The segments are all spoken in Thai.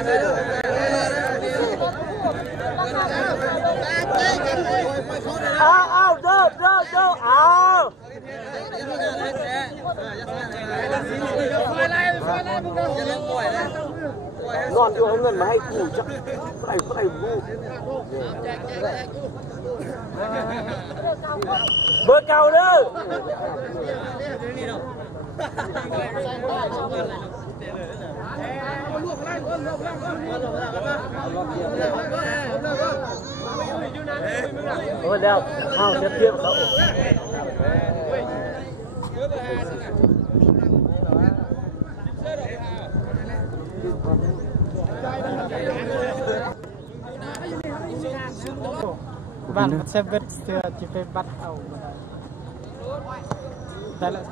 เอาเด้อเอานอนอยู่เอาเงินมาให้กูจะไปกูเบอร์เก่าเด้อโอ้ยแล้วข้าวเทียบเขาบ้านเซเว่นเสือจะไปบัดเอาได้แล้ว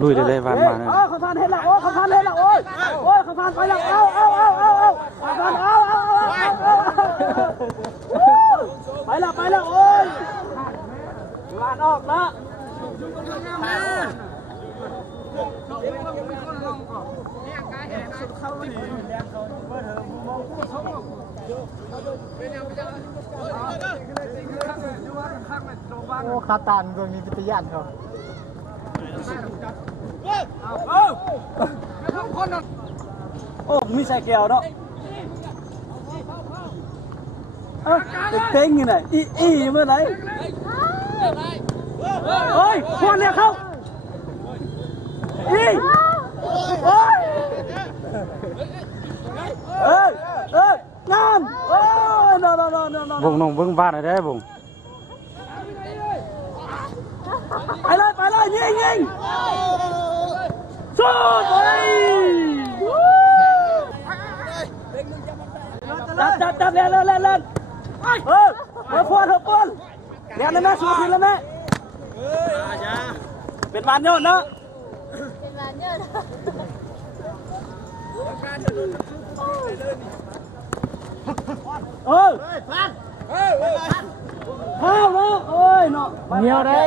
ลุยเลยวันมาเนี่ยเขาทานเห็นละโอ้เขาทานเห็นละโอ้ยเขาทานไปละเอาเขาทานไปละโอ้ยงานออกละโอ้คาตานโดยมีวิทยาเขาโอ้มีใส่แก้วเนาะเต็งยังไงอีเมื่อไหร่เฮ้ยควันเนี่ยเขาอีงานวงน้องเบิ้งบ้านได้วงไปเลยยิงสู้จับเล่นมาควรเนี่ยนะแม่สู้ทีแล้วแม่เป็นบานยอดเนาะเป็นบานยอดข้าวเนาะโอ้ยเนาะเหนียวได้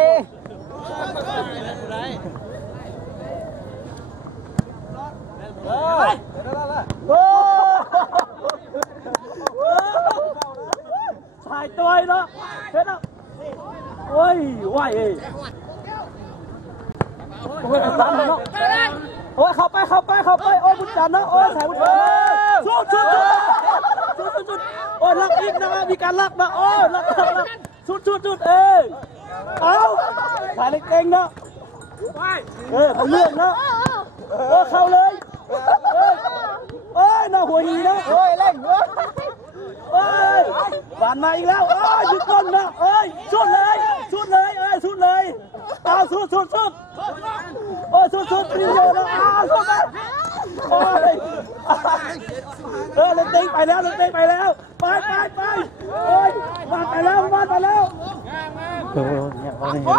สายตัวเนาะเห็นเนาะโอ้ยไหวโอ้ยตันเนาะโอ้ยเข้าไปโอ้ยบุญจันทร์เนาะโอ้ยสายบุญจันทร์สุดโอ้ยลักอีกนะมีการลักนะโอ้ยลักสุดเอาสายเล็กเองเนาะเขาเลื่อนเนาะเข้าเลยโอ้ยน่าหัวหีเนาะโอ้ยเล่นบานมาอีกแล้วหยุดก้นนะสุดเลยเอาสุดโอ้ยสุดนี่โยนนะสุดเลยโอ้ยเล่นเต็งไปแล้วไปโอ้ยบานไปแล้วเนี่ยเขาเนี่ย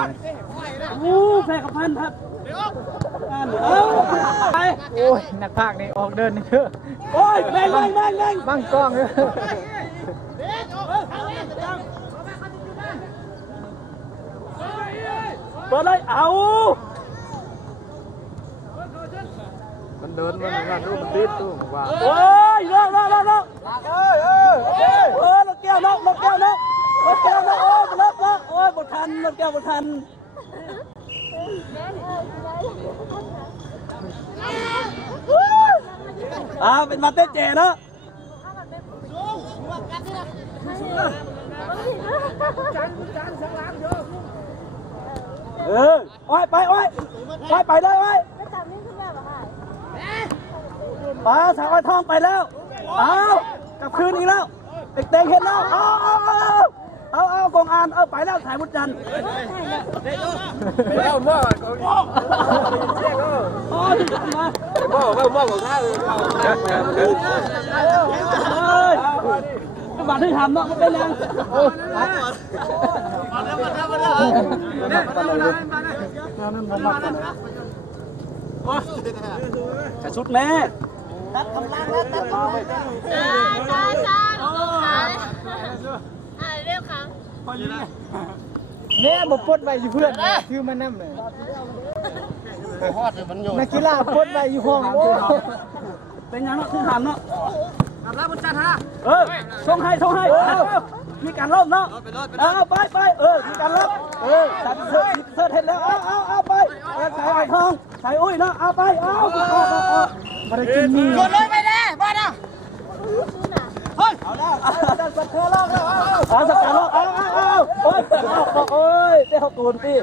แพ้กับพันครับไปโอ้ยนักพากย์นี่ออกเดินนี่เถอะโอ้ยแม่งบังกล้องเลยเปิดเลยเอามันเดินมันรูปมันติดตู้ว่าโอ้ยเลิกเราแก้วเนาะโอ้ยบททันเราแก้วบททันเป็นมาเต้นเจเนาะโอ้ยไปเลยป้าสาวไอ้ทองไปแล้วกลับคืนอีกแล้วเต็งเห็นแล้วเอากองอ่านไปแล้วสายบุญจันทร์เอาหม้อของท่านบาดที่ทำเนาะมันเป็นยังแต่ชุดแม่ตัดกำลังแล้วตัดกำลังเรียกเขาเนี่ยบอกปดไว้อยู่เพื่อนคือมันนั่นเลยนักกีฬาปดไว้อยู่ห้องโอ้ เป็นยังเนาะคือหันเนาะ ทำแล้วบุญจันทร์ฮะ ส่งให้มีการลบเนาะไปมีการลบสัตว์เสิร์ฟเห็นแล้วเอาไปใส่ไอ้ทองใส่อุ้ยเนาะเอาไปมาได้กินมีกดเลยไปแน่บ้านนะเฮ้ยเอาแล้วสัตว์เธอลอกแล้วเอาสัตว์การลอกโอ้ยเจ้าตูนพี่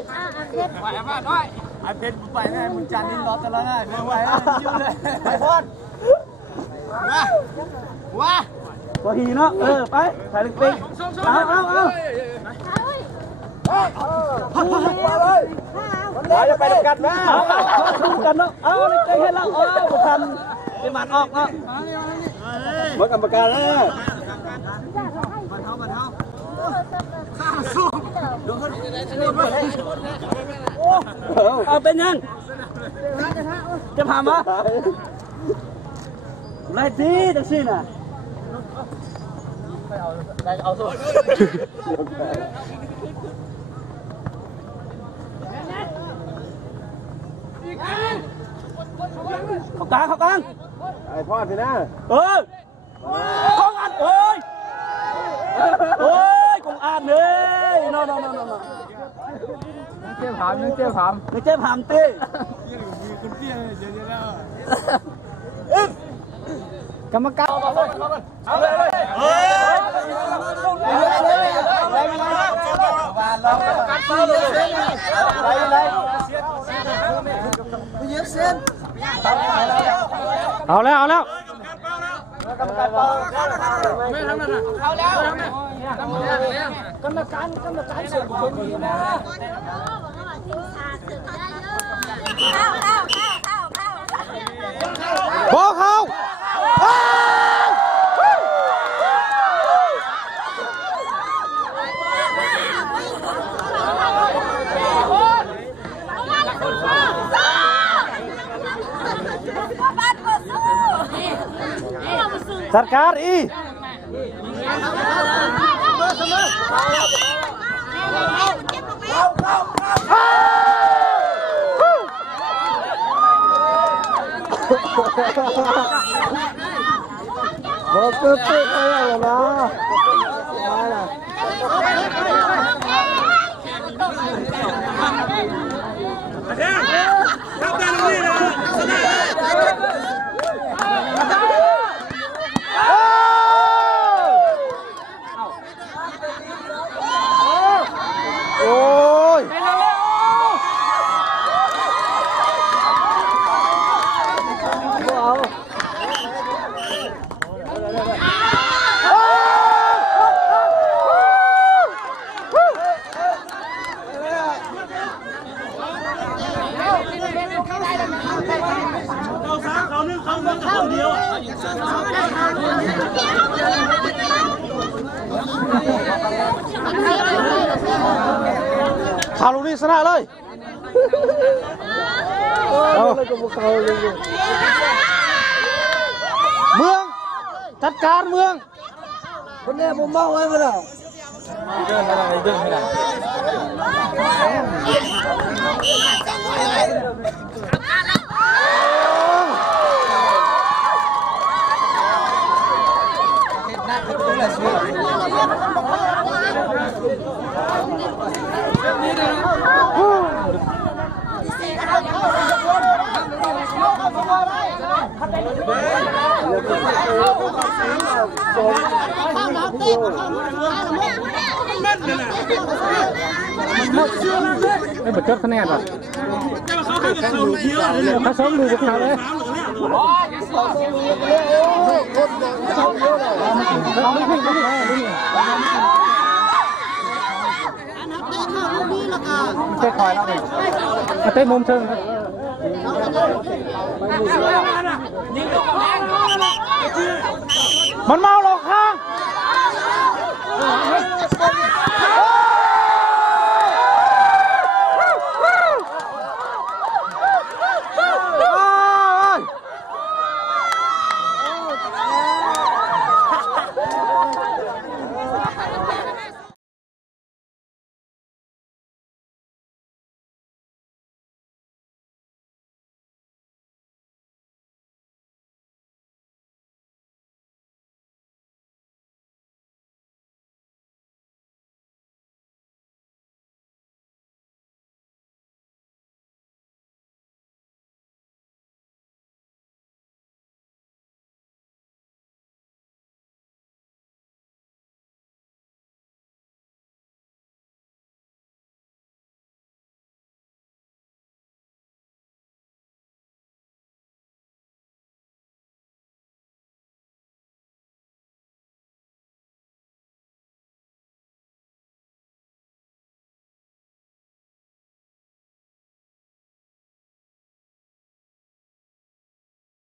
ไปบ้านด้วยไอ้เพชรไปแม่บุญจันทร์นี่รอตลอดเลยไปยุ่งเลยไปพอดว้าพอหีเนาะไปถ่ายลิงเอาจะไปด้วยกันไหมดูกันเนาะลิงเห็นแล้วบุทันเป็นมันออกเนาะมากรรมการแล้วเอาเป็นยังจะผ่านมาไรดีจังสิน่ะเอาสู้เข้ากลางไอ้พ่อสินะของอันโอ้ยของอันเลยนอนเจ้าผามตีคุณเปี้ยเดี๋ยวกรรมการเอาเลยเอาแล้วไม่ทำนั่นเอาแล้วกรรมการส่วนบุคคลดีนะบอกเขาจัดการอีบอกเกิดไปแล้วนะข่าวลูกนี้ชนะเลยเมืองจัดการเมืองคนนี้ผมมองไว้ไม่ได้เดินไม่ได้ไม่บัดเจ็บคะแนนหรอเขาซ้อมดูกับเขาเลยเตะคอยแล้วเลยเตะมุมเชิงมันเมาหลอกข้าง